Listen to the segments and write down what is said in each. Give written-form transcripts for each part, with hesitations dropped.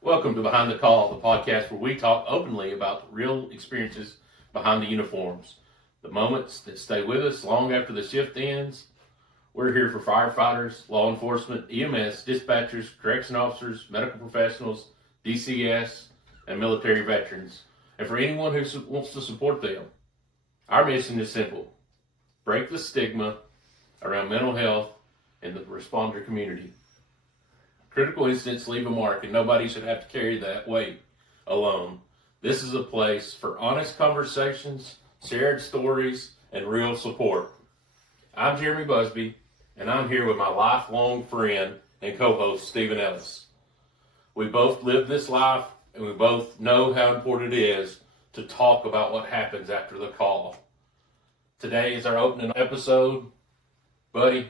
Welcome to Behind the Call, the podcast where we talk openly about real experiences behind the uniforms, the moments that stay with us long after the shift ends. We're here for firefighters, law enforcement, EMS, dispatchers, correction officers, medical professionals, DCS, and military veterans, and for anyone who wants to support them. Our mission is simple: break the stigma around mental health in the responder community. Critical incidents leave a mark, and nobody should have to carry that weight alone. This is a place for honest conversations, shared stories, and real support. I'm Jeremy Busby, and I'm here with my lifelong friend and co-host, Stephen Ellis. We both live this life, and we both know how important it is to talk about what happens after the call. Today is our opening episode. Buddy,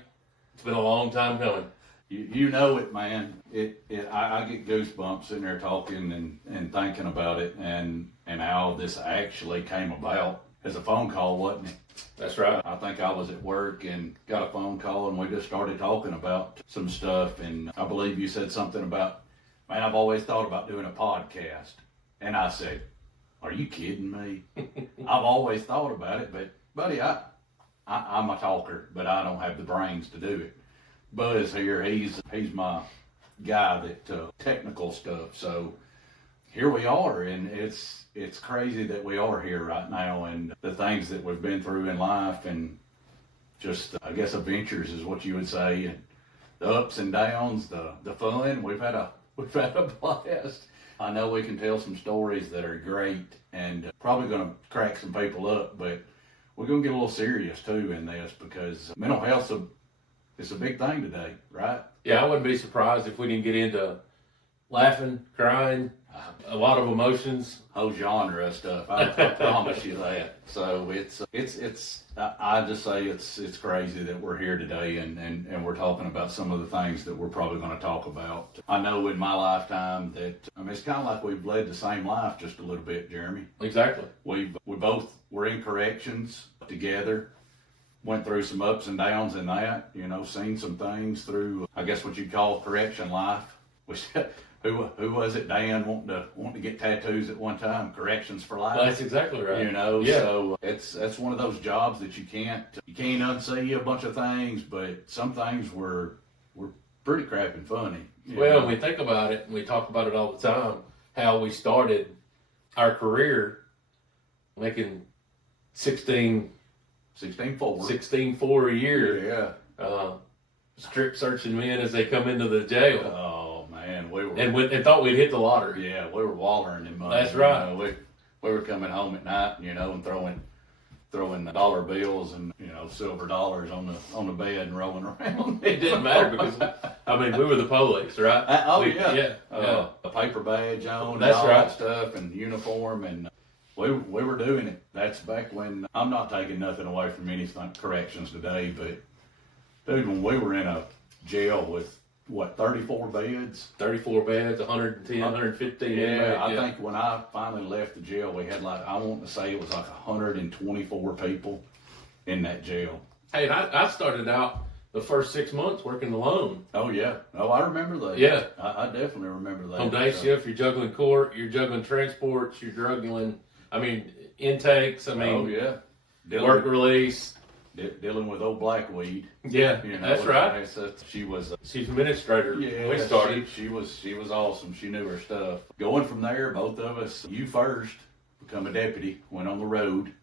it's been a long time coming. You know it, man. I get goosebumps sitting there talking and thinking about it and how this actually came about as a phone call, wasn't it? That's right. I think I was at work and got a phone call and we just started talking about some stuff. And I believe you said something about, man, I've always thought about doing a podcast. And I said, are you kidding me? I've always thought about it, but buddy, I'm a talker, but I don't have the brains to do it. Buzz here, he's my guy that technical stuff. So here we are, and it's crazy that we are here right now, and the things that we've been through in life, and just I guess adventures is what you would say, and the ups and downs, the fun. We've had a blast. I know we can tell some stories that are great, and probably going to crack some people up, but we're going to get a little serious too in this because mental health's it's a big thing today, right? Yeah, I wouldn't be surprised if we didn't get into laughing, crying, a lot of emotions. Whole genre of stuff. I promise you that. So I just say it's crazy that we're here today and we're talking about some of the things that we're probably going to talk about. I know in my lifetime that, it's kind of like we've led the same life just a little bit, Jeremy. Exactly. We both were in corrections together. Went through some ups and downs in that, seen some things through, I guess what you'd call correction life. Who was it, Dan, wanting to get tattoos at one time? Corrections for life. That's exactly right. Yeah. So that's one of those jobs that you can't unsee a bunch of things, but some things were pretty crap and funny. Well, when we think about it, and we talk about it all the time, how we started our career making 16.4 a year. Yeah. Strip searching men as they come into the jail. Oh man, we were and thought we'd hit the lottery. Yeah, we were wallering in money. That's right. We were coming home at night, and throwing dollar bills and silver dollars on the bed and rolling around. It didn't matter because we were the police, right? Yeah. A paper badge on. That's and all right. That stuff and uniform and. We were doing it. That's back when, I'm not taking nothing away from any corrections today, but dude, when we were in a jail with, 34 beds? 34 beds, 110, 115. Yeah, I think when I finally left the jail, we had I want to say it was 124 people in that jail. Hey, I started out the first 6 months working alone. Oh, yeah. Oh, I remember that. Yeah. I definitely remember that. On day shift, you're juggling court, you're juggling transports, you're juggling, intakes, oh, yeah. Work release. Dealing with old blackweed. Yeah, that's right. Chief administrator. Yeah, when we started. She was awesome. She knew her stuff. Going from there, both of us, you first, become a deputy, went on the road,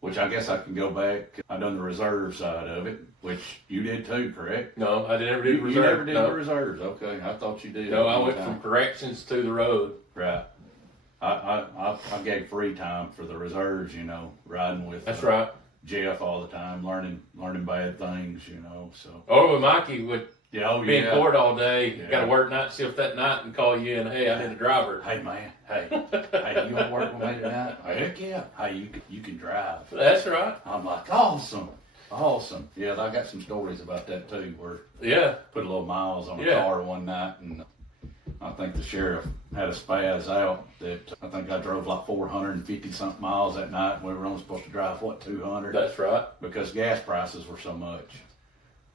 which I guess I can go back. I done the reserve side of it, which you did too, correct? No, I never did reserve. You never did the reserves. Okay, I thought you did. No, I went from corrections to the road. Right. I gave free time for the reserves, riding with. That's right. Jeff all the time, learning bad things, so. Or with Mikey would be in court all day, Yeah. got to work night shift that night and call you and, hey, I need a driver. Hey man, hey, you want to work with me tonight? Heck yeah. Hey, you can drive. That's right. I'm like, awesome. Yeah, I got some stories about that too, where put a little miles on a car one night, and I think the sheriff had a spaz out that I think I drove 450 something miles that night. We were only supposed to drive 200. That's right. Because gas prices were so much.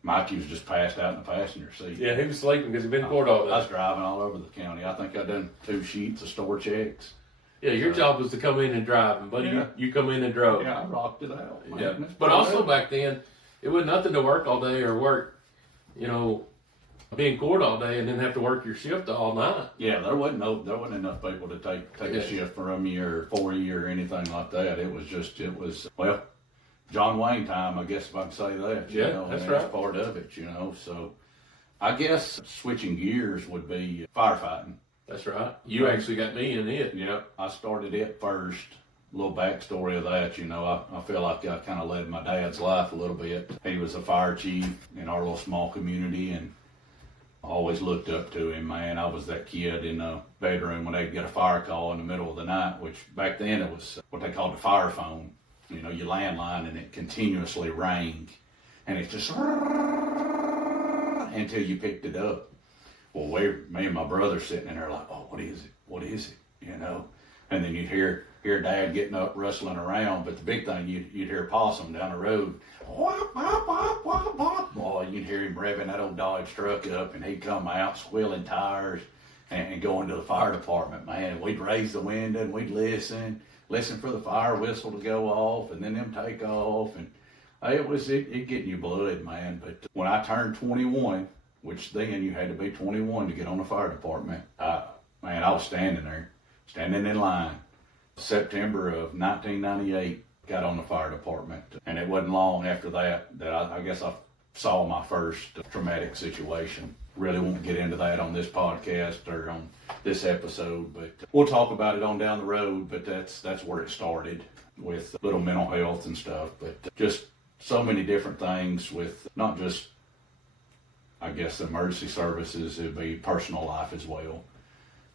Mikey was just passed out in the passenger seat. Yeah, he was sleeping because he'd been in court all day. I was driving all over the county. I think I done 2 sheets of store checks. Yeah, your job was to come in and drive, and buddy, you come in and drove. Yeah, I rocked it out. Man. Yeah, but also back then, it was nothing to work all day or work, be in court all day and then have to work your shift all night. Yeah, there wasn't enough people to take a shift from you or for you or anything like that. It was John Wayne time, I guess if I can say that. Yeah, that's right. That's part of it, So I guess switching gears would be firefighting. That's right. You actually got me in it. Yeah, I started it first. A little backstory of that, I feel like I kind of led my dad's life a little bit. He was a fire chief in our little small community, and I always looked up to him, man. I was that kid in the bedroom when they'd get a fire call in the middle of the night, which back then it was what they called the fire phone. Your landline, and it continuously rang, and it's just until you picked it up. Well, me and my brother sitting in there like, oh, what is it? What is it? And then you'd hear Dad getting up, rustling around. But the big thing, you'd hear Possum down the road. Boy, you'd hear him revving that old Dodge truck up, and he'd come out squealing tires and going to the fire department. Man, we'd raise the window and we'd listen for the fire whistle to go off, and then them take off, and it getting you blood, man. But when I turned 21, which then you had to be 21 to get on the fire department, I was standing in line. September of 1998, got on the fire department, and it wasn't long after that I guess I saw my first traumatic situation. Really won't get into that on this podcast or on this episode, but we'll talk about it on down the road. But that's where it started, with little mental health and stuff, but just so many different things with not just, I guess, the emergency services. It'd be personal life as well.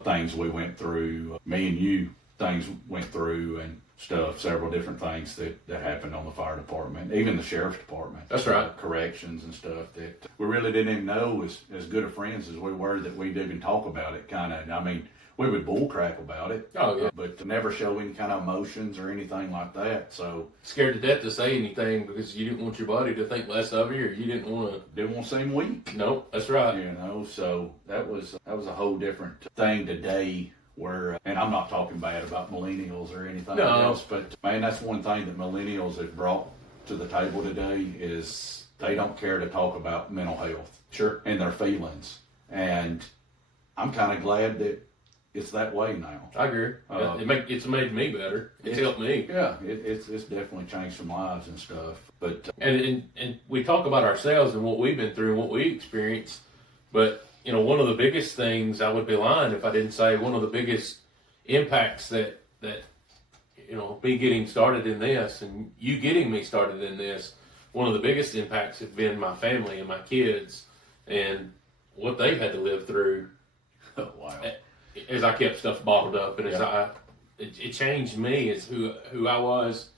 Things we went through, me and you, things went through and stuff, several different things that happened on the fire department, even the sheriff's department. That's right. Corrections and stuff that we really didn't even know as good of friends as we were that we'd even talk about it, kind of. I mean, we would bull crap about it. Oh, yeah. But to never show any kind of emotions or anything like that. So scared to death to say anything because you didn't want your buddy to think less of you, or you didn't want to seem weak. Nope, that's right. So that was a whole different thing today. Where, and I'm not talking bad about millennials or anything else, but man, that's one thing that millennials have brought to the table today is they don't care to talk about mental health. Sure. And their feelings. And I'm kind of glad that it's that way now. I agree. It's made me better. It's helped me. Yeah, it's definitely changed some lives and stuff. But and we talk about ourselves and what we've been through and what we experienced, but one of the biggest things, I would be lying if I didn't say one of the biggest impacts that me getting started in this and you getting me started in this, one of the biggest impacts have been my family and my kids and what they've had to live through. Oh, wow. As I kept stuff bottled up, and it changed me as who I was,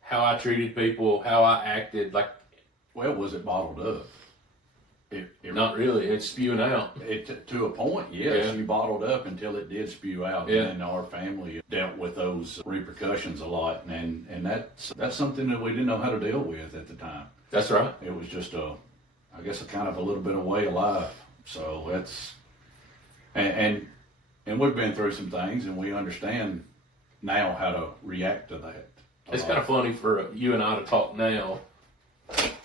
how I treated people, how I acted. Was it bottled up? Not really. It's spewing out. To a point, yes. Yeah. You bottled up until it did spew out. Yeah. And our family dealt with those repercussions a lot. And that's something that we didn't know how to deal with at the time. That's right. It was just a kind of a little bit of way of life. So that's, and we've been through some things and we understand now how to react to that. It's kind of funny for you and I to talk now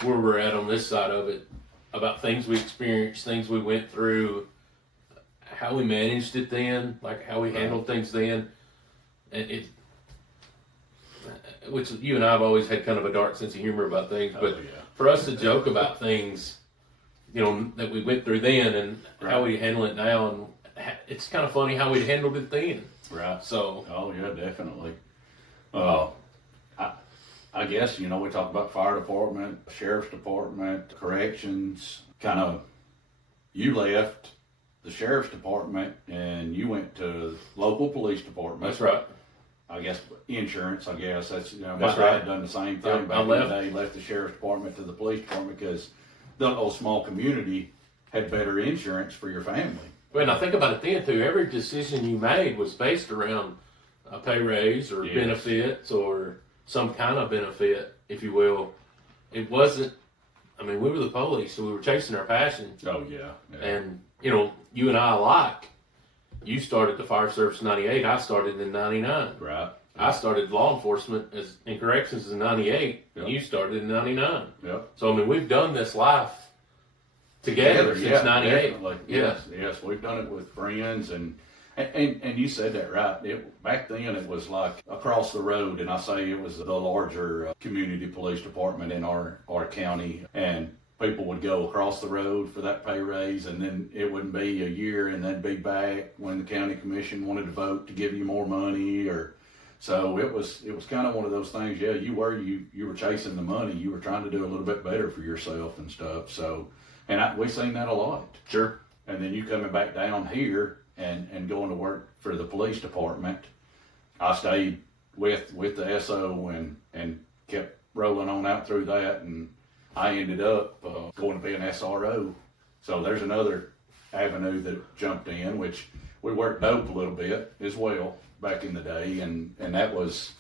where we're at on this side of it, about things we experienced, things we went through, how we managed it then, like how we handled things then. And which you and I have always had kind of a dark sense of humor about things, but for us to joke about things, that we went through then and how we handle it now, and it's kind of funny how we handled it then. Right. So. Oh yeah, definitely. I guess, we talk about fire department, sheriff's department, corrections, kind of, you left the sheriff's department and you went to local police department. That's right. I guess insurance, that's, That's my right. dad had done the same thing back in the day. He left the sheriff's department to the police department because the little small community had better insurance for your family. Well, and I think about it then too, every decision you made was based around a pay raise or benefits or some kind of benefit, if you will. It wasn't, I mean, we were the police, so we were chasing our passion. Oh, yeah. And, you know, you and I alike. You started the fire service in 98. I started in 99. Right. I started law enforcement in corrections in 98. Yep. And you started in 99. Yep. So, I mean, we've done this life together since 98. Definitely. Yeah. Yes. We've done it with friends, and you said that right. Back then it was like across the road, and I say it was the larger community police department in our county, and people would go across the road for that pay raise, and then it wouldn't be a year, and then be back when the county commission wanted to vote to give you more money, or so it was kind of one of those things. Yeah, you were chasing the money. You were trying to do a little bit better for yourself and stuff. So, and we've seen that a lot. Sure. And then you coming back down here and going to work for the police department. I stayed with the SO and kept rolling on out through that, and I ended up going to be an SRO. So there's another avenue that jumped in, which we worked dope a little bit as well back in the day, and that was,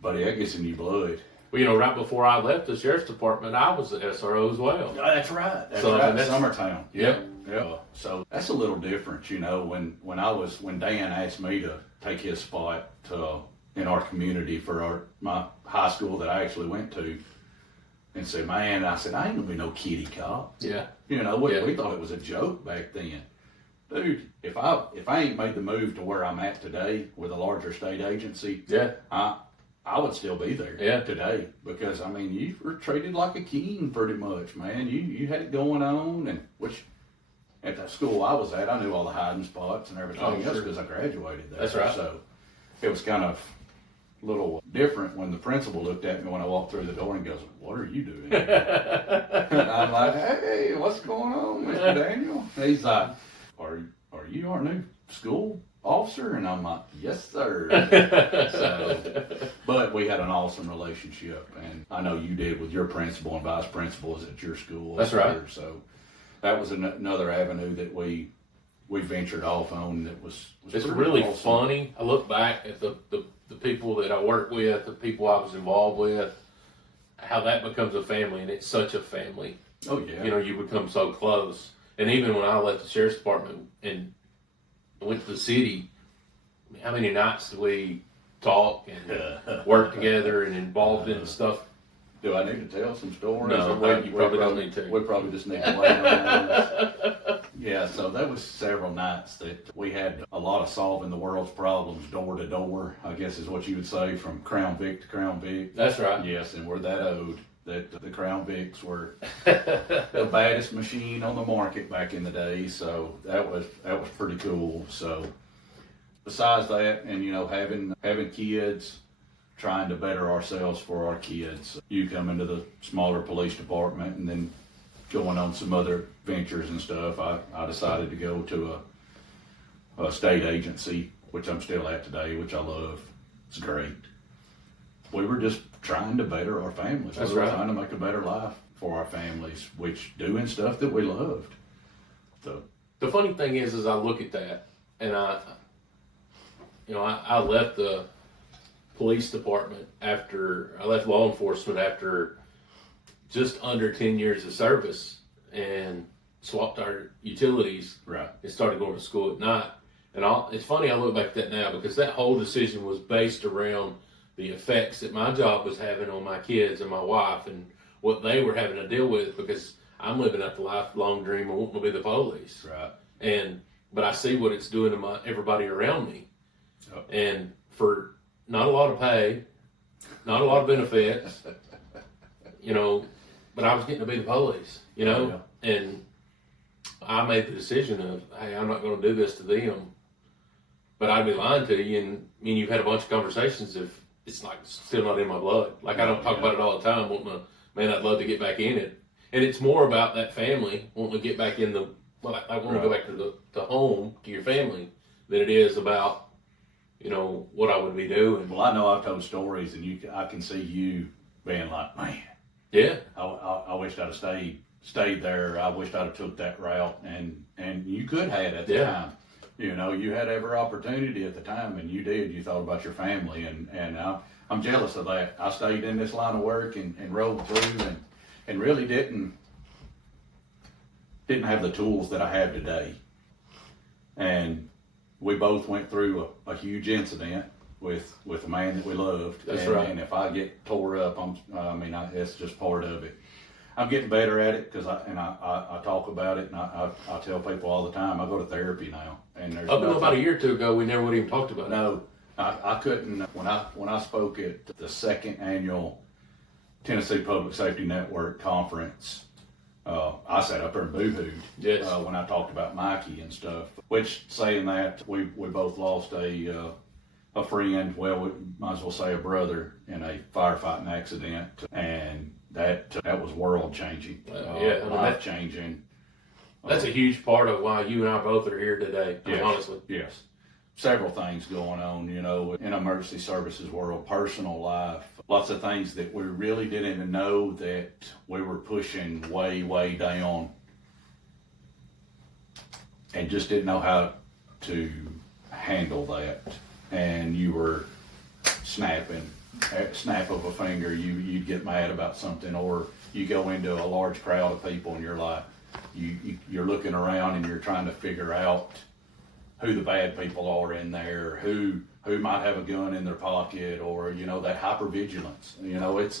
buddy, that gets in your blood. Well, you know, right before I left the sheriff's department, I was the SRO as well. That's right. That's So, right. and that's- Summertown. Yep. Yeah. So that's a little different, you know, when Dan asked me to take his spot in our community for my high school that I actually went to, and said, man, I said, I ain't gonna be no kitty cop. Yeah. You know, we thought it was a joke back then. Dude, if I ain't made the move to where I'm at today with a larger state agency, Yeah. I would still be there today, because I mean, you were treated like a king pretty much, man. You had it going on, and which at that school I was at, I knew all the hiding spots and everything else sure. because I graduated there. That's right. So it was kind of a little different when the principal looked at me when I walked through the door and goes, "What are you doing?" And I'm like, "Hey, what's going on, Mr. Daniel?" And he's like, "Are you our new school officer?" And I'm like, "Yes, sir." So, but we had an awesome relationship, and I know you did with your principal and vice principals at your school. That's right. So that was another avenue that we ventured off on. That was It's pretty really awesome. funny. I look back at the people that I work with, the people I was involved with, how that becomes a family, and it's such a family. Oh yeah. You know, you become so close. And even when I left the sheriff's department and went to the city, I mean, how many nights did we talk and work together and involved in stuff? Do I need to tell some stories? No, Or you probably don't need to. We probably just need to wait on that. Yeah, so that was several nights that we had a lot of solving the world's problems door to door, I guess is what you would say, from Crown Vic to Crown Vic. That's right. Yes, and we're that old that the Crown Vics were the baddest machine on the market back in the day. So that was pretty cool. So besides that, and you know, having kids, trying to better ourselves for our kids. You come into the smaller police department and then going on some other ventures and stuff. I decided to go to a state agency, which I'm still at today, which I love. It's great. We were just trying to better our families. That's we were right. trying to make a better life for our families, which doing stuff that we loved. So The funny thing is I look at that, and I left the police department I left law enforcement after just under 10 years of service, and swapped our utilities right. and started going to school at night. And it's funny, I look back at that now, because that whole decision was based around the effects that my job was having on my kids and my wife, and what they were having to deal with, because I'm living out the lifelong dream of wanting to be the police. Right. But I see what it's doing to everybody around me. Oh. And for not a lot of pay, not a lot of benefits, you know, but I was getting to be the police, you know, and I made the decision of, hey, I'm not going to do this to them, but I'd be lying to you. And I mean, you've had a bunch of conversations if it's like still not in my blood. Like, I don't talk about it all the time, man, I'd love to get back in it. And it's more about that family, wanting to get back in I want to go back to the home, to your family, than it is about, you know, what I would be doing. Well, I know I've told stories, and I can see you being like, man, Yeah. I wished I'd have stayed there. I wished I'd have took that route, and you could have at the time. You know, you had every opportunity at the time, and you did. You thought about your family, and I'm jealous of that. I stayed in this line of work and rolled through, and really didn't have the tools that I have today. And we both went through a huge incident with a man that we loved. That's and, right. And if I get tore up, it's just part of it. I'm getting better at it because I talk about it, and I tell people all the time I go to therapy now. And there's Up until nothing- about a year or two ago, we never would even talked about it. No, I couldn't. When I spoke at the second annual Tennessee Public Safety Network conference, I sat up there and boo-hooed Yes. when I talked about Mikey and stuff. Which, saying that, we both lost a friend. Well, we might as well say a brother in a firefighting accident, and that was world changing, life changing. That's a huge part of why you and I both are here today. I mean, honestly. Yes. Several things going on, in emergency services world, personal life, lots of things that we really didn't know that we were pushing way, way down, and just didn't know how to handle that. And you were snapping, at snap of a finger, you'd get mad about something, or you go into a large crowd of people and you're like, you're looking around and you're trying to figure out who the bad people are in there, who might have a gun in their pocket, or that hypervigilance.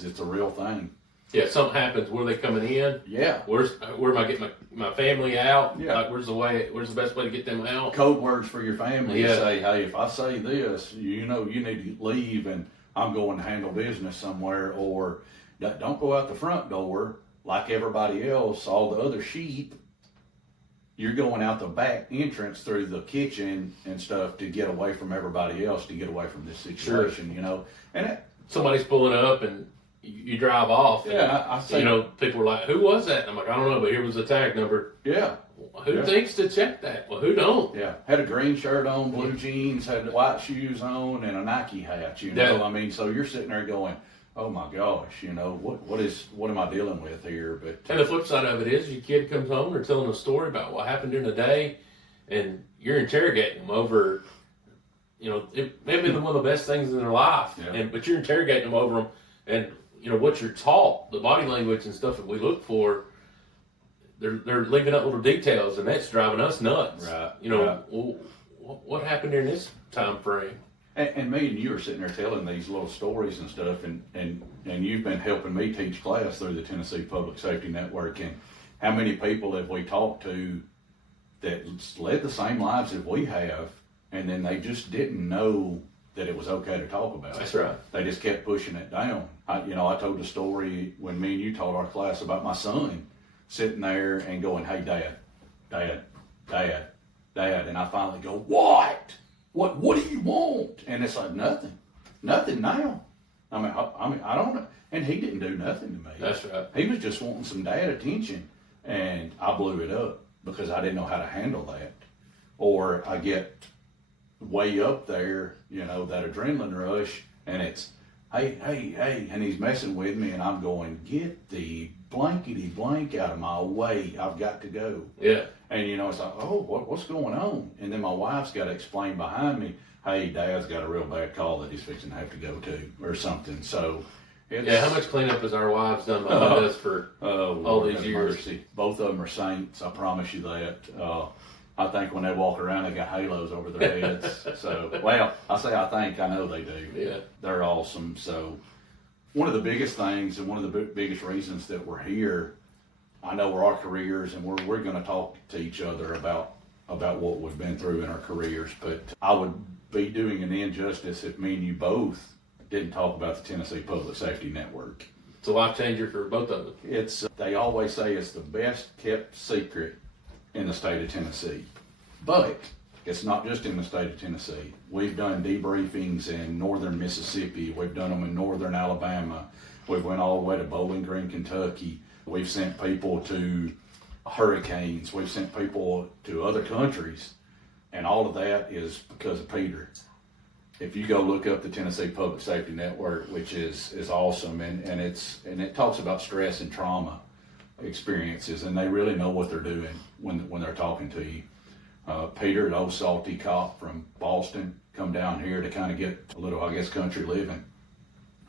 It's a real thing. Yeah, something happens. Where are they coming in? Yeah. Where am I getting my family out? Yeah. Like, where's the best way to get them out? Code words for your family. Yeah. Say, hey, if I say this, you need to leave, and I'm going to handle business somewhere, or don't go out the front door like everybody else, all the other sheep. You're going out the back entrance through the kitchen and stuff to get away from everybody else, to get away from this situation, And Somebody's pulling up and you drive off. yeah, I say, people are like, who was that? I'm like, I don't know, but here was the tag number. yeah, Who thinks to check that? Well, who don't? yeah. Had a green shirt on, blue jeans, had white shoes on, and a Nike hat. Yeah. So you're sitting there going, oh my gosh, what am I dealing with here? But And the flip side of it is, your kid comes home, they're telling a story about what happened during the day, and you're interrogating them over, it may have been one of the best things in their life, Yeah. but you're interrogating them over them, and what you're taught, the body language and stuff that we look for, they're leaving out little details, and that's driving us nuts. Right. Well, what happened during this time frame? And me and you are sitting there telling these little stories and stuff, and you've been helping me teach class through the Tennessee Public Safety Network. And how many people have we talked to that led the same lives that we have, and then they just didn't know that it was okay to talk about it. That's right. They just kept pushing it down. I told the story when me and you taught our class about my son sitting there and going, hey, Dad, and I finally go, what? What do you want? And it's like, nothing now. I don't know. And he didn't do nothing to me. That's right. He was just wanting some dad attention, and I blew it up because I didn't know how to handle that. Or I get way up there, that adrenaline rush, and it's, hey, and he's messing with me, and I'm going, get the blankety blank out of my way. I've got to go. Yeah. And it's like, oh, what's going on? And then my wife's got to explain behind me, hey, Dad's got a real bad call that he's fixing to have to go to, or something. So, how much cleanup has our wives done behind us for all these years? Mercy. Both of them are saints, I promise you that. I think when they walk around, they got halos over their heads. So, well, I know they do. Yeah. They're awesome. So, one of the biggest things and one of the biggest reasons that we're here, I know we're our careers, and we're going to talk to each other about what we've been through in our careers, but I would be doing an injustice if me and you both didn't talk about the Tennessee Public Safety Network. It's a life changer for both of them. They always say it's the best kept secret in the state of Tennessee, but it's not just in the state of Tennessee. We've done debriefings in northern Mississippi. We've done them in northern Alabama. We've went all the way to Bowling Green, Kentucky. We've sent people to hurricanes. We've sent people to other countries. And all of that is because of Peter. If you go look up the Tennessee Public Safety Network, which is awesome, and it talks about stress and trauma experiences, and they really know what they're doing when they're talking to you. Peter, an old salty cop from Boston, come down here to kind of get a little, country living.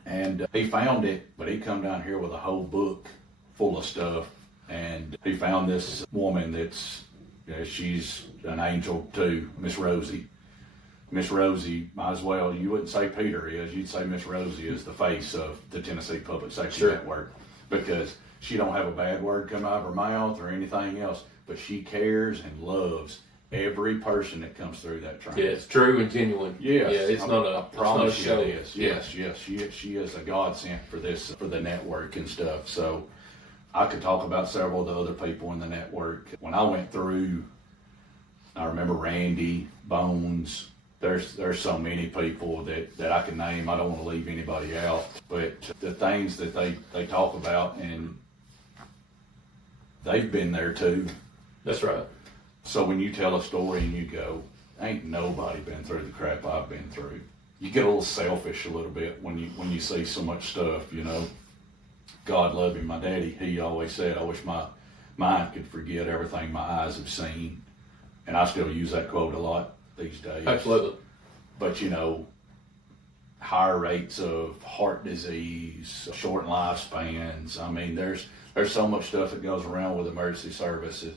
And he found it, but he come down here with a whole book full of stuff. And he found this woman that's, she's an angel too, Miss Rosie. Miss Rosie, might as well, you wouldn't say Peter is, you'd say Miss Rosie is the face of the Tennessee Public Safety Network, because she don't have a bad word come out of her mouth or anything else, but she cares and loves every person that comes through that train. Yeah, it's true and genuine. Yes, yeah, it's not a promise show. it is. Yes, she is a godsend for this, for the network and stuff. So I could talk about several of the other people in the network. When I went through, I remember Randy, Bones. There's so many people that I can name. I don't want to leave anybody out. But the things that they talk about, and they've been there too. That's right. So when you tell a story and you go, ain't nobody been through the crap I've been through. You get a little selfish a little bit when you see so much stuff, you know. God love him. My daddy, he always said, I wish my mind could forget everything my eyes have seen. And I still use that quote a lot these days. Absolutely. But, you know, higher rates of heart disease, short lifespans. I mean, there's so much stuff that goes around with emergency services.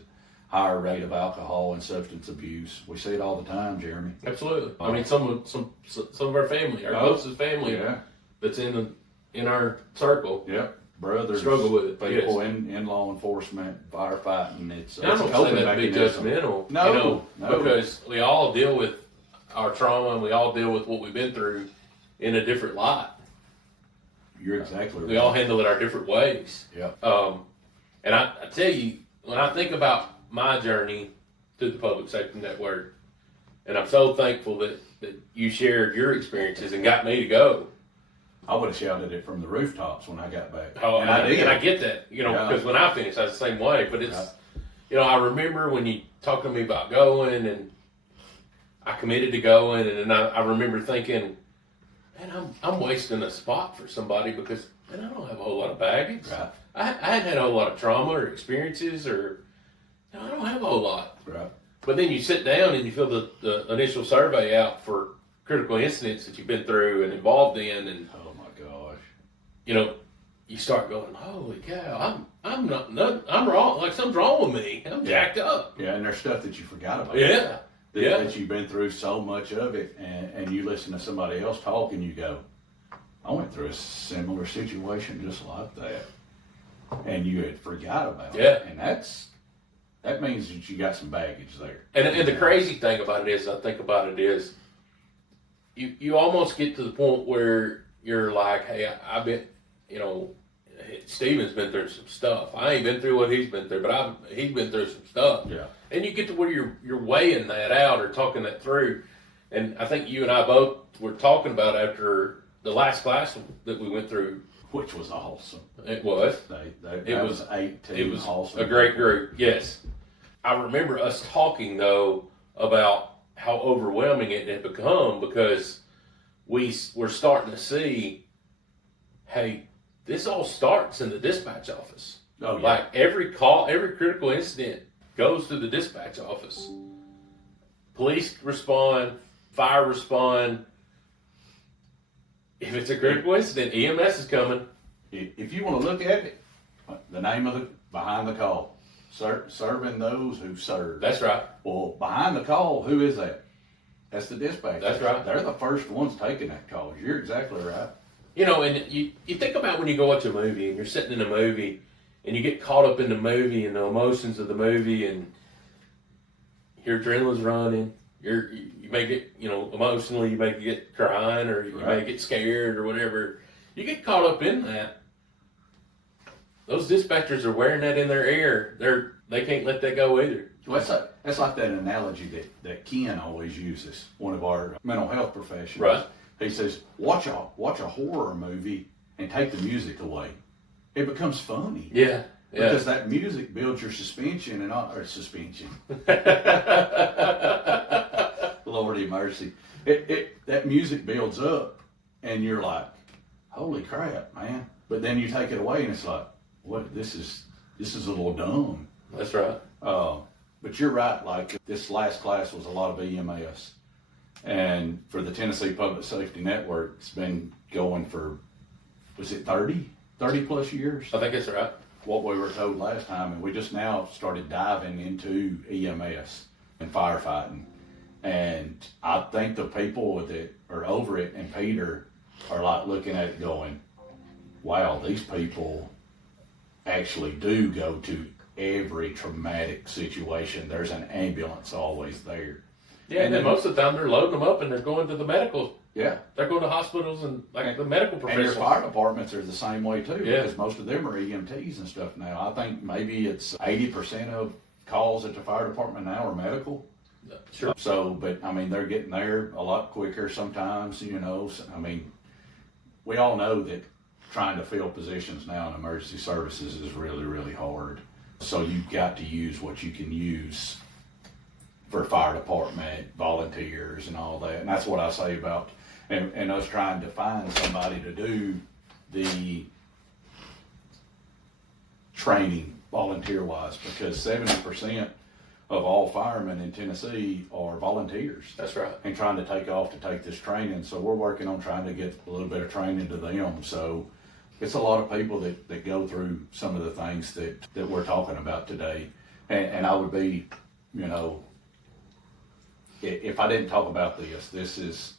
Higher rate of alcohol and substance abuse. We see it all the time, Jeremy. Absolutely. I mean, some of our family, our closest family, that's in our circle. Yep. Brothers struggle with it. People in law enforcement, firefighting. It's I don't say that to be judgmental. No, because we all deal with our trauma and we all deal with what we've been through in a different light. You're exactly right. We all handle it our different ways. Yeah. And I tell you, when I think about my journey through the Public Safety Network, and I'm so thankful that you shared your experiences and got me to go. I would have shouted it from the rooftops when I got back. Oh, and I did. And I get that, because when I finished, I was the same way. But it's, I remember when you talked to me about going, and I committed to going, and then I remember thinking, man, I'm wasting a spot for somebody because, man, I don't have a whole lot of baggage. Right. I hadn't had a whole lot of trauma or experiences, or I don't have a whole lot. Right. But then you sit down and you fill the initial survey out for critical incidents that you've been through and involved in, and oh my gosh, you start going, holy cow, I'm wrong. Like something's wrong with me. I'm jacked up. Yeah, and there's stuff that you forgot about. Yeah. That you've been through so much of it, and you listen to somebody else talk, and you go, I went through a similar situation just like that, and you had forgot about it. And that means that you got some baggage there. And the crazy thing about it is, I think about it is, you almost get to the point where you're like, hey, I've been, Steven's been through some stuff. I ain't been through what he's been through, but he's been through some stuff. Yeah. And you get to where you're weighing that out or talking that through. And I think you and I both were talking about after the last class that we went through. Which was awesome. It was. It was 18. It was awesome. A great group, yes. I remember us talking, though, about how overwhelming it had become because we're starting to see, hey, this all starts in the dispatch office. Oh, yeah. Like every call, every critical incident goes to the dispatch office. Police respond, fire respond. If it's a critical incident, EMS is coming. If you want to look at it, the name of the Behind the Call, serving those who serve. That's right. Well, Behind the Call, who is that? That's the dispatch. That's right. They're the first ones taking that call. You're exactly right. And you think about when you go watch a movie and you're sitting in a movie and you get caught up in the movie and the emotions of the movie and your adrenaline's running. You may get, emotionally, you may get crying or you may get scared or whatever. You get caught up in that. Those dispatchers are wearing that in their ear. They can't let that go either. Well, that's like that analogy that Ken always uses, one of our mental health professionals. Right. He says, watch a horror movie and take the music away. It becomes funny. Yeah. Because that music builds your suspension suspension. Lordy mercy. That music builds up and you're like, holy crap, man. But then you take it away and it's like, what, this is a little dumb. That's right. But you're right, like this last class was a lot of EMS. And for the Tennessee Public Safety Network, it's been going for, was it 30 plus years? I think that's right. what we were told last time, and we just now started diving into EMS and firefighting. And I think the people that are over it and Peter are like looking at it going, wow, these people actually do go to every traumatic situation. There's an ambulance always there. Yeah, and then most of the time they're loading them up and they're going to the medical. Yeah. They're going to hospitals and the medical professionals. And your fire departments are the same way too, Yeah. because most of them are EMTs and stuff now. I think maybe it's 80% of calls at the fire department now are medical. Sure. So, but I mean, they're getting there a lot quicker sometimes, you know. So, I mean, we all know that trying to fill positions now in emergency services is really, really hard. So you've got to use what you can use for fire department, volunteers and all that. And that's what I say about, and us trying to find somebody to do the training volunteer-wise, because 70% of all firemen in Tennessee are volunteers. That's right. And trying to take off to take this training. So we're working on trying to get a little bit of training to them. So it's a lot of people that go through some of the things that we're talking about today. And I would be, you know, if I didn't talk about this is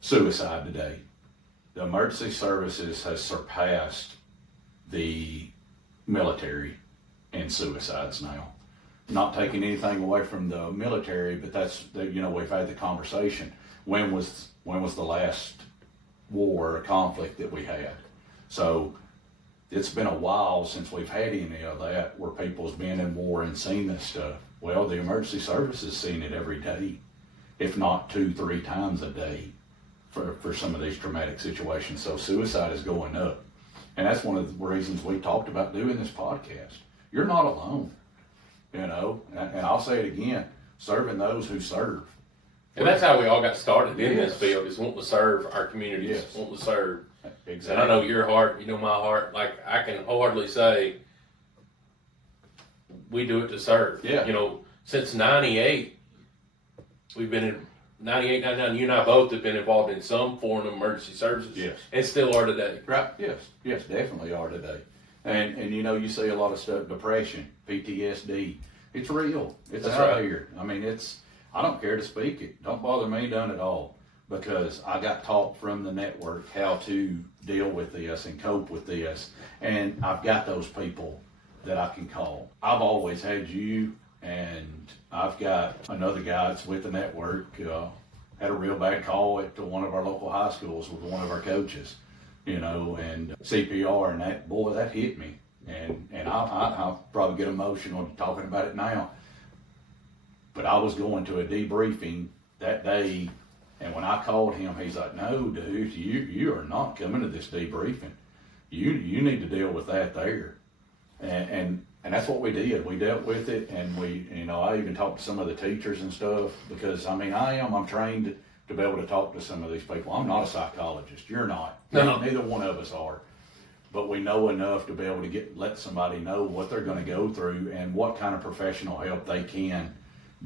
suicide today. The emergency services has surpassed the military in suicides now. Not taking anything away from the military, but that's, you know, we've had the conversation. When was the last war or conflict that we had? So it's been a while since we've had any of that where people's been in war and seen this stuff. Well, the emergency services seen it every day, if not 2-3 times a day for some of these traumatic situations. So suicide is going up. And that's one of the reasons we talked about doing this podcast. You're not alone. You know, and I'll say it again, serving those who serve. And that's how we all got started in Yes. this field, is wanting to serve our communities, Yes. wanting to serve. Exactly. And I know your heart, you know my heart. Like, I can wholeheartedly say we do it to serve. Yeah. You know, since 98, we've been in 98, 99, you and I both have been involved in some form of emergency services. Yes. And still are today. Right, yes, definitely are today. And you know, you see a lot of stuff, depression, PTSD. It's real. It's That's out right. here. I mean, I don't care to speak it. Don't bother me none at all, because I got taught from the network how to deal with this and cope with this. And I've got those people that I can call. I've always had you, and I've got another guy that's with the network, had a real bad call at one of our local high schools with one of our coaches, you know, and CPR, and that hit me. And I'll probably get emotional talking about it now. But I was going to a debriefing that day, and when I called him, he's like, "No, dude, you are not coming to this debriefing. You need to deal with that there." And that's what we did. We dealt with it, and I even talked to some of the teachers and stuff, because I mean, I'm trained to be able to talk to some of these people. I'm not a psychologist. You're not. No. Neither one of us are. But we know enough to be able to let somebody know what they're going to go through and what kind of professional help they can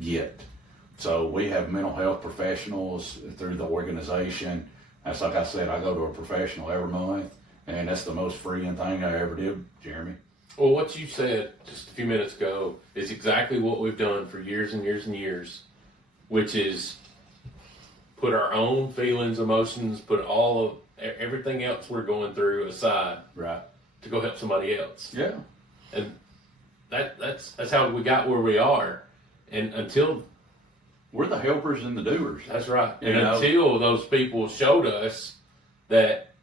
get. So we have mental health professionals through the organization. That's, like I said, I go to a professional every month, and that's the most freeing thing I ever did, Jeremy. Well, what you said just a few minutes ago is exactly what we've done for years and years and years, which is put our own feelings, emotions, put all of everything else we're going through aside, Right. to go help somebody else. Yeah. And that's how we got where we are. And until We're the helpers and the doers. that's right. You And know? until those people showed us that,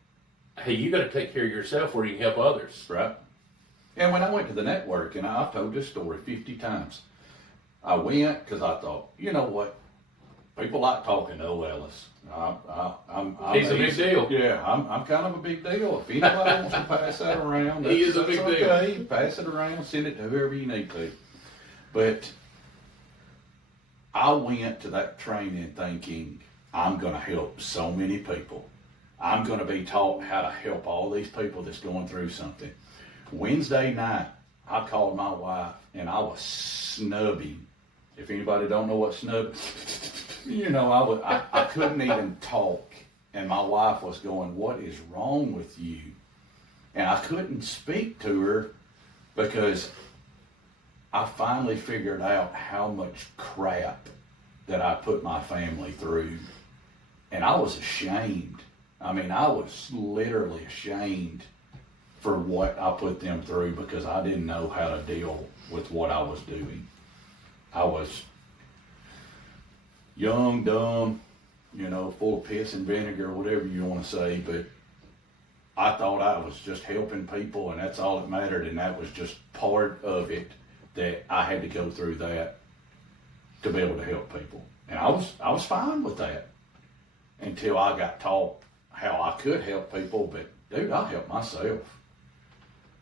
hey, you got to take care of yourself where you can help others. Right. And when I went to the network, and I've told this story 50 times, I went because I thought, you know what? People like talking to O. Ellis. He's a big deal. Yeah, I'm kind of a big deal. If anybody wants to pass that around, He is a that's big okay. Pass it around, send it to whoever you need to. But I went to that training thinking, I'm going to help so many people. I'm going to be taught how to help all these people that's going through something. Wednesday night, I called my wife, and I was snubbing. If anybody don't know what snub, you know, I couldn't even talk. And my wife was going, "What is wrong with you?" And I couldn't speak to her because I finally figured out how much crap that I put my family through. And I was ashamed. I mean, I was literally ashamed for what I put them through because I didn't know how to deal with what I was doing. I was young, dumb, full of piss and vinegar, whatever you want to say, but I thought I was just helping people and that's all that mattered, and that was just part of it, that I had to go through that to be able to help people. And I was fine with that until I got taught how I could help people, but dude, I helped myself.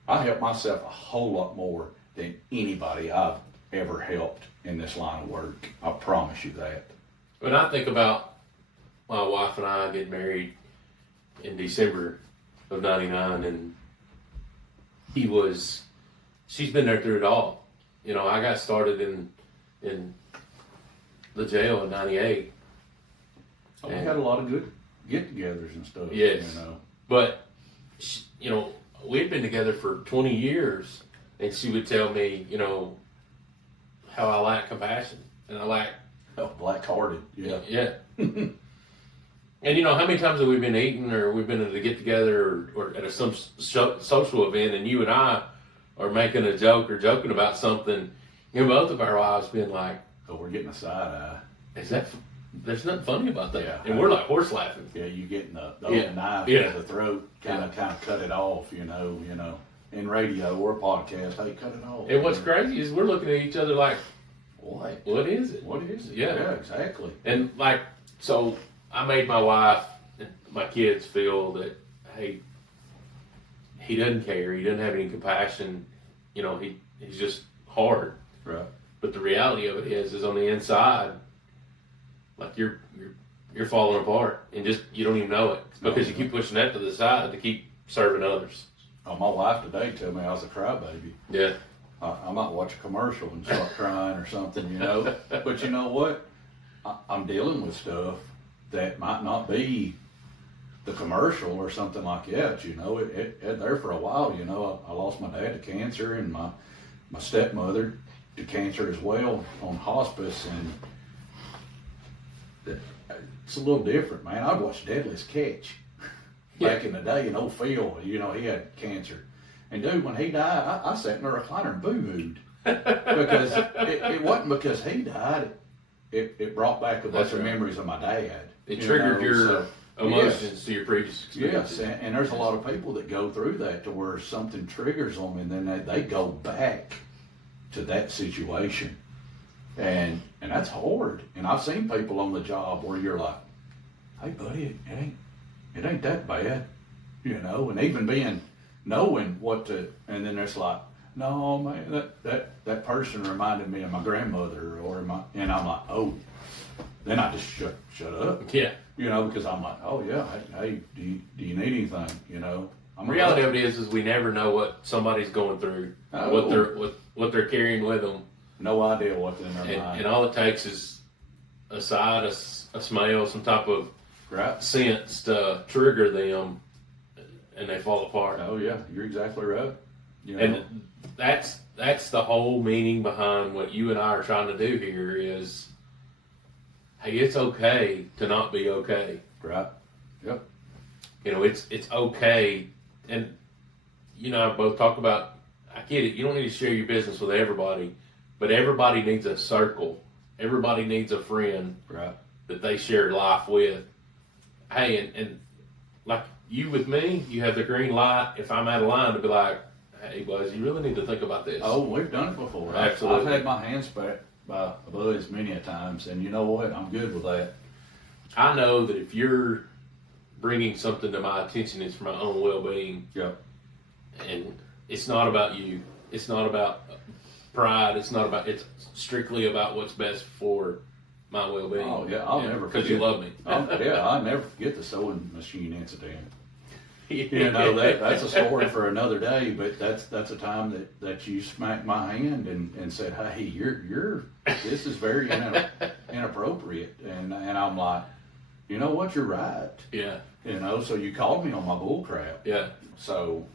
I helped myself a whole lot more than anybody I've ever helped in this line of work. I promise you that. When I think about my wife and I getting married in December of '99, and she's been there through it all. I got started in the jail in '98. Oh, we had a lot of good get-togethers and stuff. Yes, but we'd been together for 20 years, and she would tell me, how I lack compassion, and I lack black-hearted. Yeah. And how many times have we been eating, or we've been at a get-together, or at some social event, and you and I are making a joke or joking about something, both of our wives been like, "Oh, we're getting a side eye." There's nothing funny about that. Yeah, and we're like horse laughing. Yeah, you getting the old knife to the throat, kind of cut it off, In radio or podcast, hey, cut it off. And what's crazy is we're looking at each other like, what? What is it? What is it? Yeah, exactly. And so I made my wife and my kids feel that, hey, he doesn't care. He doesn't have any compassion. He's just hard. Right. But the reality of it is on the inside, you're falling apart, and just you don't even know it because you keep pushing that to the side to keep serving others. Oh, my wife today told me I was a crybaby. Yeah. I might watch a commercial and start crying or something, But you know what? I'm dealing with stuff that might not be the commercial or something like that, It there for a while, I lost my dad to cancer, and my stepmother to cancer as well on hospice, and it's a little different, man. I'd watch Deadliest Catch back in the day, and old Phil, he had cancer. And dude, when he died, I sat in the recliner and boo-hooed. Because it wasn't because he died. It brought back a bunch of memories of my dad. It triggered your emotions to your previous experience. Yes, and there's a lot of people that go through that to where something triggers them, and then they go back to that situation. And that's hard. And I've seen people on the job where you're like, hey buddy, it ain't that bad, and even knowing what to, and then there's like, no man, that person reminded me of my grandmother and I'm like, oh, then I just shut up. Yeah. Because I'm like, oh yeah, hey, do you need anything? Reality of it is we never know what somebody's going through, what they're carrying with them. No idea what's in their mind. And all it takes is a sight, a smell, some type of sense to trigger them, and they fall apart. Oh yeah, you're exactly right. And that's the whole meaning behind what you and I are trying to do here is, hey, it's okay to not be okay. Right. Yep. It's okay, and I both talk about, I get it, you don't need to share your business with everybody, but everybody needs a circle. Everybody needs a friend that they share life with. Hey, and like you with me, you have the green light. If I'm out of line, to be like, hey, Buzz, you really need to think about this. Oh, we've done it before. Absolutely. I've had my hands spat by a Buzz many a times, and you know what? I'm good with that. I know that if you're bringing something to my attention, it's for my own well-being. Yep. And it's not about you. It's not about pride. It's strictly about what's best for my well-being. Oh yeah, I'll never forget. Because you love me. I'll never forget the sewing machine incident. That's a story for another day, but that's a time that you smacked my hand and said, hey, this is very inappropriate, and I'm like, you know what, you're right. Yeah. So you called me on my bull crap. Yeah. So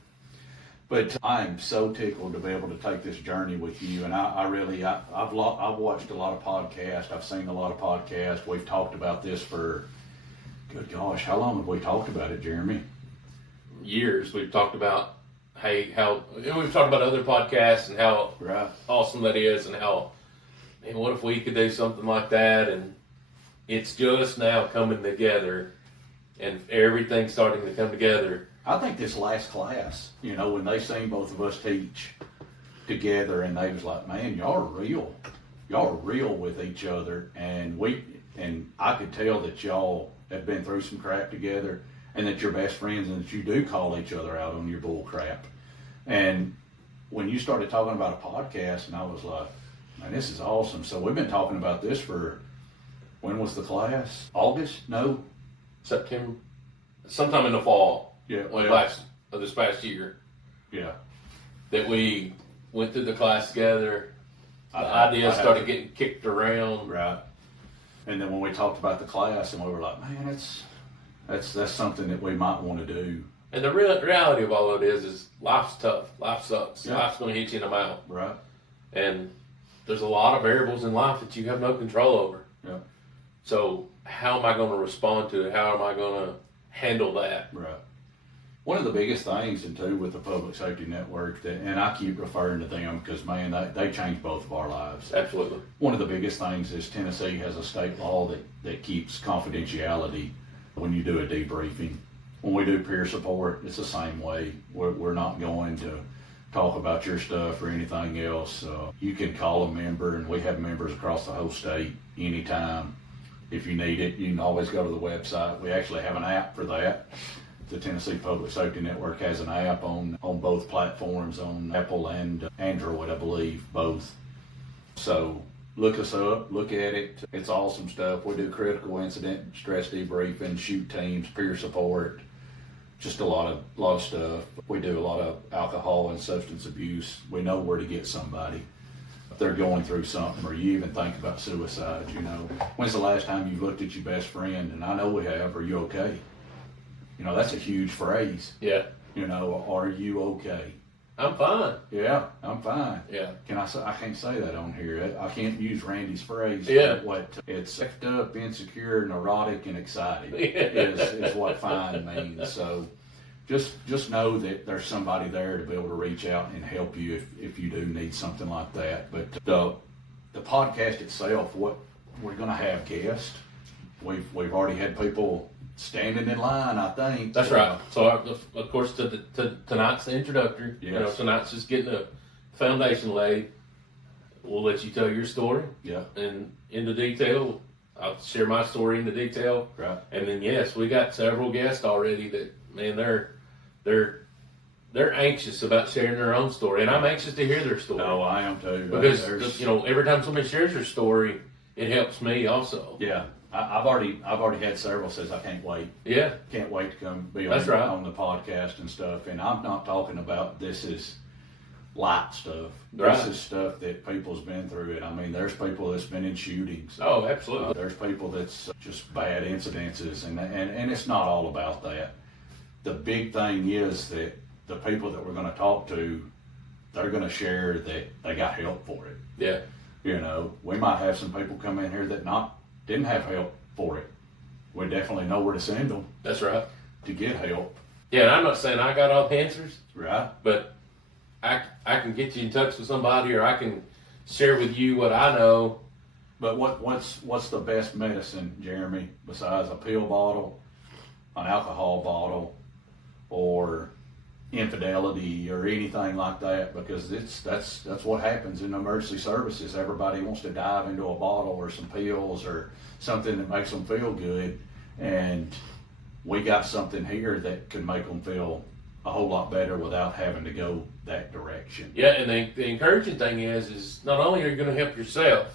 But I am so tickled to be able to take this journey with you, and I've watched a lot of podcasts. I've seen a lot of podcasts. We've talked about this for, good gosh, how long have we talked about it, Jeremy? Years. We've talked about we've talked about other podcasts and how awesome that is, and how, man, what if we could do something like that? And it's just now coming together, and everything's starting to come together. I think this last class, when they seen both of us teach together, and they was like, man, y'all are real. Y'all are real with each other. And I could tell that y'all have been through some crap together, and that you're best friends, and that you do call each other out on your bull crap. And when you started talking about a podcast, and I was like, man, this is awesome. So we've been talking about this for, when was the class? August? No. September. Sometime in the fall. Yeah, Of this past year, yeah, that we went through the class together. The idea started getting kicked around, right? And then when we talked about the class, and we were like, man, that's something that we might want to do. And the reality of all of it is life's tough. Life sucks. Yeah. Life's going to hit you in the mouth, Right. and there's a lot of variables in life that you have no control over. Yeah. So how am I going to respond to it? How am I going to handle that? Right. One of the biggest things, and too, with the Public Safety Network, and I keep referring to them because, man, they changed both of our lives. Absolutely. One of the biggest things is Tennessee has a state law that keeps confidentiality when you do a debriefing. When we do peer support, it's the same way. We're not going to talk about your stuff or anything else. You can call a member, and we have members across the whole state anytime. If you need it, you can always go to the website. We actually have an app for that. The Tennessee Public Safety Network has an app on both platforms, on Apple and Android, I believe, both. So look us up, look at it. It's awesome stuff. We do critical incident, stress debriefing, shoot teams, peer support, just a lot of stuff. We do a lot of alcohol and substance abuse. We know where to get somebody if they're going through something, or you even think about suicide. When's the last time you looked at your best friend? And I know we have. Are you okay? That's a huge phrase. Yeah. Are you okay? I'm fine. Yeah, I'm fine. Yeah. I can't say that on here. I can't use Randy's phrase. Yeah. It's effed up, insecure, neurotic, and excited is what fine means. So just know that there's somebody there to be able to reach out and help you if you do need something like that. But the podcast itself, what we're going to have guests. We've already had people standing in line, I think. That's right. So, of course, tonight's the introductory. Yes. Tonight's just getting the foundation laid. We'll let you tell your story. Yeah. And into detail. I'll share my story into detail. Right. And then, yes, we got several guests already that, man, they're anxious about sharing their own story, and I'm anxious to hear their story. No, I am too. Because every time somebody shares their story, it helps me also. Yeah. I've already had several says I can't wait. Yeah. Can't wait to come be That's right. on the podcast and stuff. And I'm not talking about this is light stuff. Right. This is stuff that people's been through it. I mean, there's people that's been in shootings. Oh, absolutely. There's people that's just bad incidences, and it's not all about that. The big thing is that the people that we're going to talk to, they're going to share that they got help for it. Yeah. We might have some people come in here that didn't have help for it. We definitely know where to send them. That's right. To get help. Yeah, and I'm not saying I got all the answers. Right. But I can get you in touch with somebody, or I can share with you what I know. But what's the best medicine, Jeremy, besides a pill bottle, an alcohol bottle, or infidelity or anything like that? Because that's what happens in emergency services. Everybody wants to dive into a bottle or some pills or something that makes them feel good, and we got something here that could make them feel a whole lot better without having to go that direction. Yeah, and the encouraging thing is not only are you going to help yourself,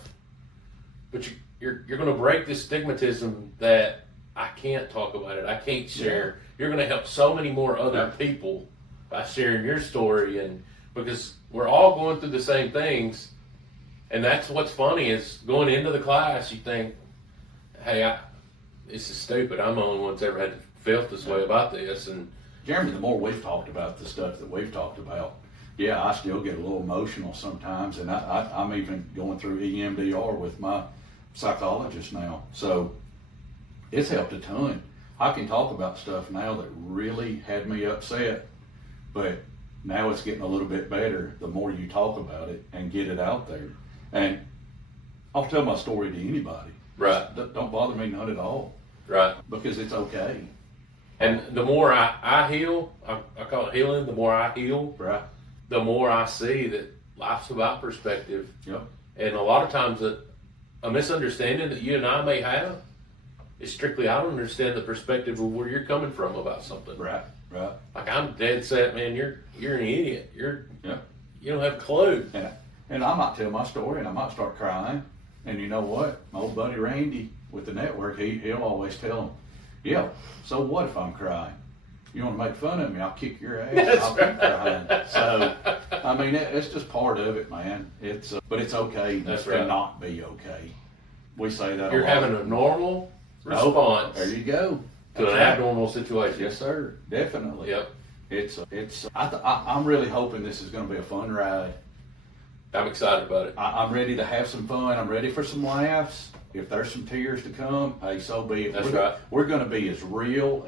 but you're going to break this stigmatism that I can't talk about it, I can't share. Yeah. You're going to help so many more other people by sharing your story, and because we're all going through the same things. And that's what's funny is going into the class, you think, hey, this is stupid. I'm the only one that's ever had felt this way about this. And Jeremy, the more we've talked about the stuff that we've talked about, yeah, I still get a little emotional sometimes, and I'm even going through EMDR with my psychologist now. So it's helped a ton. I can talk about stuff now that really had me upset, but now it's getting a little bit better the more you talk about it and get it out there. And I'll tell my story to anybody. Right. Don't bother me none at all. Right. Because it's okay. And the more I heal, I call it healing, the more I heal, Right. the more I see that life's about perspective. Yep. And a lot of times a misunderstanding that you and I may have is strictly, I don't understand the perspective of where you're coming from about something. Right. Right. Like, I'm dead set, man, you're an idiot. Yeah. You don't have a clue. And I might tell my story and I might start crying. And you know what? My old buddy Randy with the network, he'll always tell them, yeah, so what if I'm crying? You want to make fun of me, I'll kick your ass and I'll keep crying. So, I mean, it's just part of it, man. But it's okay to not be okay. We say that You're a lot. having a normal response There you go. to an abnormal situation. Yes, sir. Definitely. Yep. I'm really hoping this is going to be a fun ride. I'm excited about it. I'm ready to have some fun. I'm ready for some laughs. If there's some tears to come, hey, so be it. That's right. We're going to be as real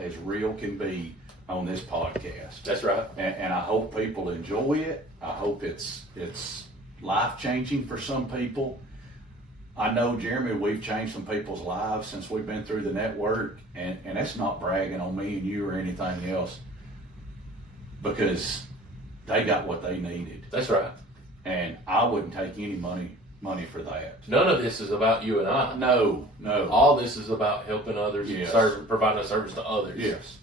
can be on this podcast. That's right. And I hope people enjoy it. I hope it's life-changing for some people. I know, Jeremy, we've changed some people's lives since we've been through the network, and that's not bragging on me and you or anything else, because they got what they needed. That's right. And I wouldn't take any money for that. None of this is about you and I. No. All this is about helping others, Yes. providing a service to others. Yes.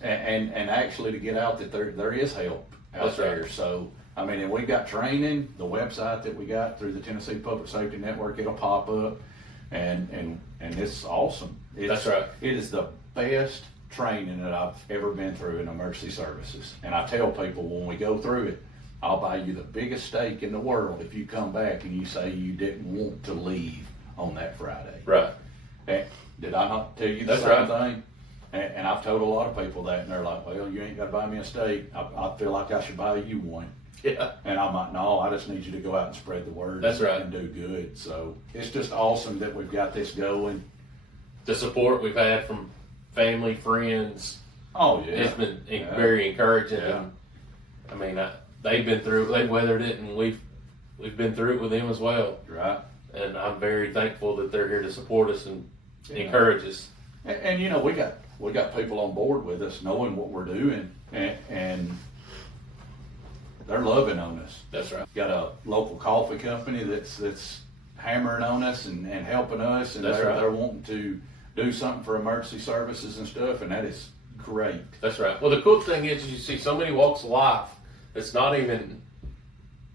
And actually to get out that there is help out That's there. right. So, I mean, and we got training, the website that we got through the Tennessee Public Safety Network, it'll pop up, and it's awesome. That's right. It is the best training that I've ever been through in emergency services. And I tell people when we go through it, I'll buy you the biggest steak in the world if you come back and you say you didn't want to leave on that Friday. Right. And did I not tell you the same thing? And I've told a lot of people that, and they're like, well, you ain't got to buy me a steak. I feel like I should buy you one. Yeah. And I'm like, no, I just need you to go out and spread the word. That's right. And do good. So it's just awesome that we've got this going. The support we've had from family, friends. Oh, yeah. It's been very encouraging. Yeah. And, I mean, they've been through it, they've weathered it, and we've been through it with them as well. Right. And I'm very thankful that they're here to support us and encourage us. And you know, we got people on board with us knowing what we're doing, and they're loving on us. That's right. Got a local coffee company that's hammering on us and helping us, and they're wanting to do something for emergency services and stuff, and that is great. That's right. Well, the cool thing is you see so many walks of life that's not even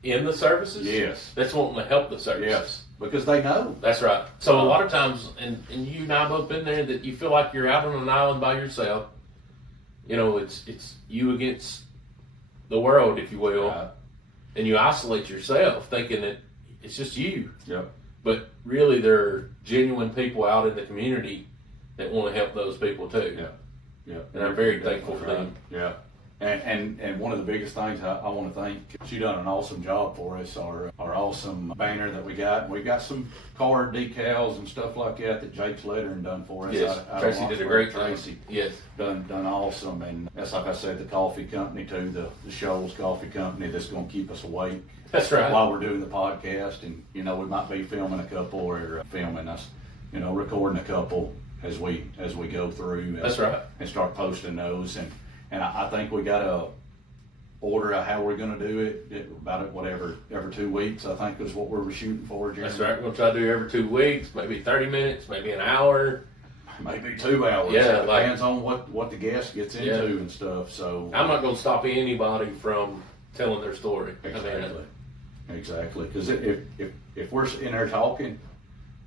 in the services. Yes. That's wanting to help the services. Yes. Because they know. That's right. So a lot of times, and you and I both been there, that you feel like you're out on an island by yourself. You know, it's you against the world, if you will. Right. And you isolate yourself thinking that it's just you. Yep. But really, there are genuine people out in the community that want to help those people too. Yeah. Yeah. And I'm very thankful for them. Yeah. And one of the biggest things I want to thank, she done an awesome job for us, our awesome banner that we got. We got some card decals and stuff like that Jake's lettering done for us. Yes, Tracy did a great job. Tracy Yes. done awesome. And that's like I said, the coffee company too, the Shoals Coffee Company that's going to keep us awake. That's right. While we're doing the podcast, and you know, we might be filming a couple or filming us, you know, recording a couple as we go through. That's right. And start posting those. And I think we got to order of how we're going to do it about every 2 weeks. I think is what we're shooting for, Jeremy. That's right. We're going to try to do every 2 weeks, maybe 30 minutes, maybe an hour. Maybe 2 hours. Yeah, it depends on what the guest gets into and stuff. So I'm not going to stop anybody from telling their story. Exactly. Because if we're in there talking,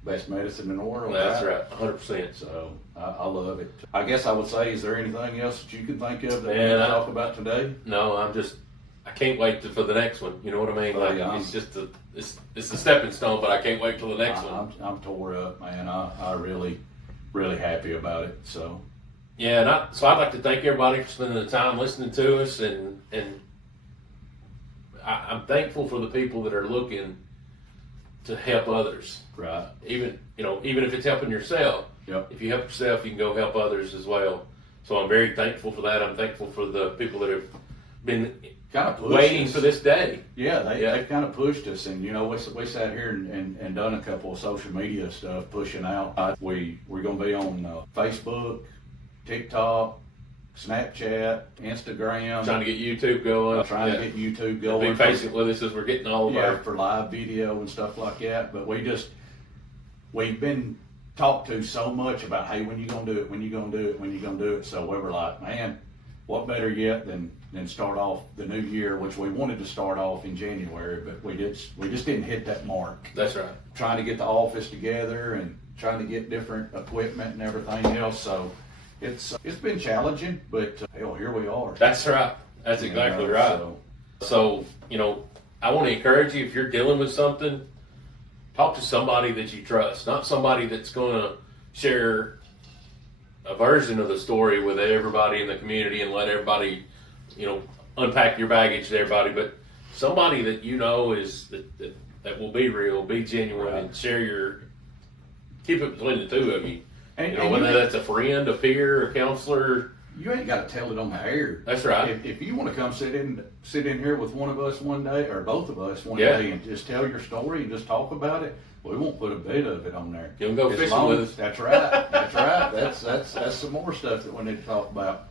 best medicine in the world. That's right, 100%. So I love it. I guess I would say, is there anything else that you can think of that we can talk about today? No, I can't wait for the next one. You know what I mean? Like, it's just it's a stepping stone, but I can't wait till the next one. I'm tore up, man. I really, really happy about it. So Yeah, so I'd like to thank everybody for spending the time listening to us, and I'm thankful for the people that are looking to help others. Right. Even if it's helping yourself. Yep. If you help yourself, you can go help others as well. So I'm very thankful for that. I'm thankful for the people that have been Kind of waiting for this day. Yeah, they kind of pushed us, and we sat here and done a couple of social media stuff pushing out. We're going to be on Facebook, TikTok, Snapchat, Instagram. Trying to get YouTube going. Trying to get YouTube going. Be patient with us as we're getting all of our for live video and stuff like that. But we've been talked to so much about, hey, when you gonna do it? When you gonna do it? When you gonna do it? So we were like, man, what better yet than start off the new year, which we wanted to start off in January, but we just didn't hit that mark. That's right. Trying to get the office together and trying to get different equipment and everything else. So it's been challenging, but hell, here we are. That's right. That's exactly right. So I want to encourage you, if you're dealing with something, talk to somebody that you trust, not somebody that's going to share a version of the story with everybody in the community and let everybody, unpack your baggage to everybody, but somebody that is that will be real, be genuine, Right. and keep it between the two of you. And Whether that's a friend, a peer, a counselor. You ain't got to tell it on the air. That's right. If you want to come sit in here with one of us one day, or both of us one Yeah. day, and just tell your story and just talk about it, we won't put a bit of it on there. You can go As fishing long with as- us. That's right. That's right. That's some more stuff that we need to talk about.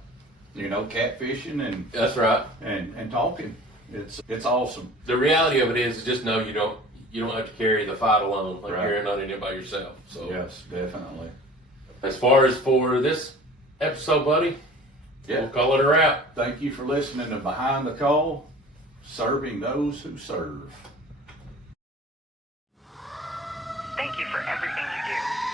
Catfishing That's right. and talking. It's awesome. The reality of it is just know you don't have to carry the fight alone. Like Right. you're not in it by yourself. So Yes, definitely. as far as for this episode, buddy, Yeah. we'll call it a wrap. Thank you for listening to Behind the Call, serving those who serve. Thank you for everything you do.